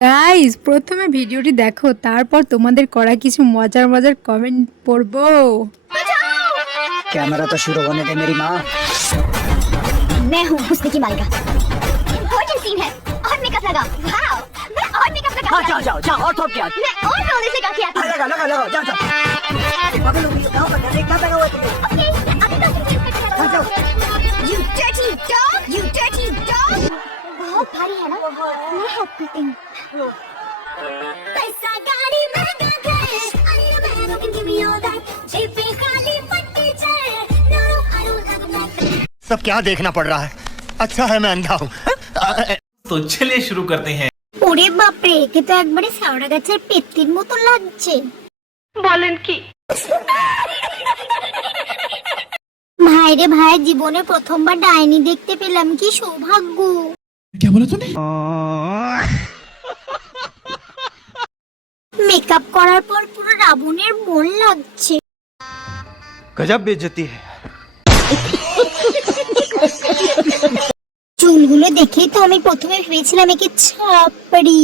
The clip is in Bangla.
গাইস, প্রথমে ভিডিওটি দেখো, তারপর তোমাদের করা কিছু মজার মজার কমেন্ট পড়বো। कैमरा तो शुरू होने दे मेरी माँ। मैं हूँ हुस्न की मालिका। गोल्डन सीन है और मेकअप लगा। वाओ, मैं और मेकअप लगा। हाँ जाओ जाओ जाओ और थोप क्या? मैं और रोलेस लगा के आती हूँ। लगा लगा लगा जाओ जाओ। पागल हो गई हो, गाँव का क्या लगा हुआ है तुझे? ओके, अभी तो हाँ जाओ। You dirty dog, you dirty dog। बहुत भारी है ना? मैं हेल्प करती हूँ। पैसा गाड़ी महंगा घर, I need a man who can give me all that। जेब पे खाली पट्टी चढ़, no I don't have a black। सब क्या देखना पड़ रहा है? अच्छा है मैं अंधा हूँ। तो चलिए शुरू करते हैं। ওরে বাপরে, একে তো একবারে শাওড়া গাছের পেত্তির মতো লাগছে। বলেন কি? ভাই রে ভাই, জীবনে প্রথমবার ডাইনি দেখতে পেলাম, কি সৌভাগ্য। মেকআপ করার পর পুরো রাবণের মন লাগছে। गजब बेइज्जती है। চুলগুলো দেখেই তো আমি প্রথমে ভেবেছিলাম একে ছাপড়ি।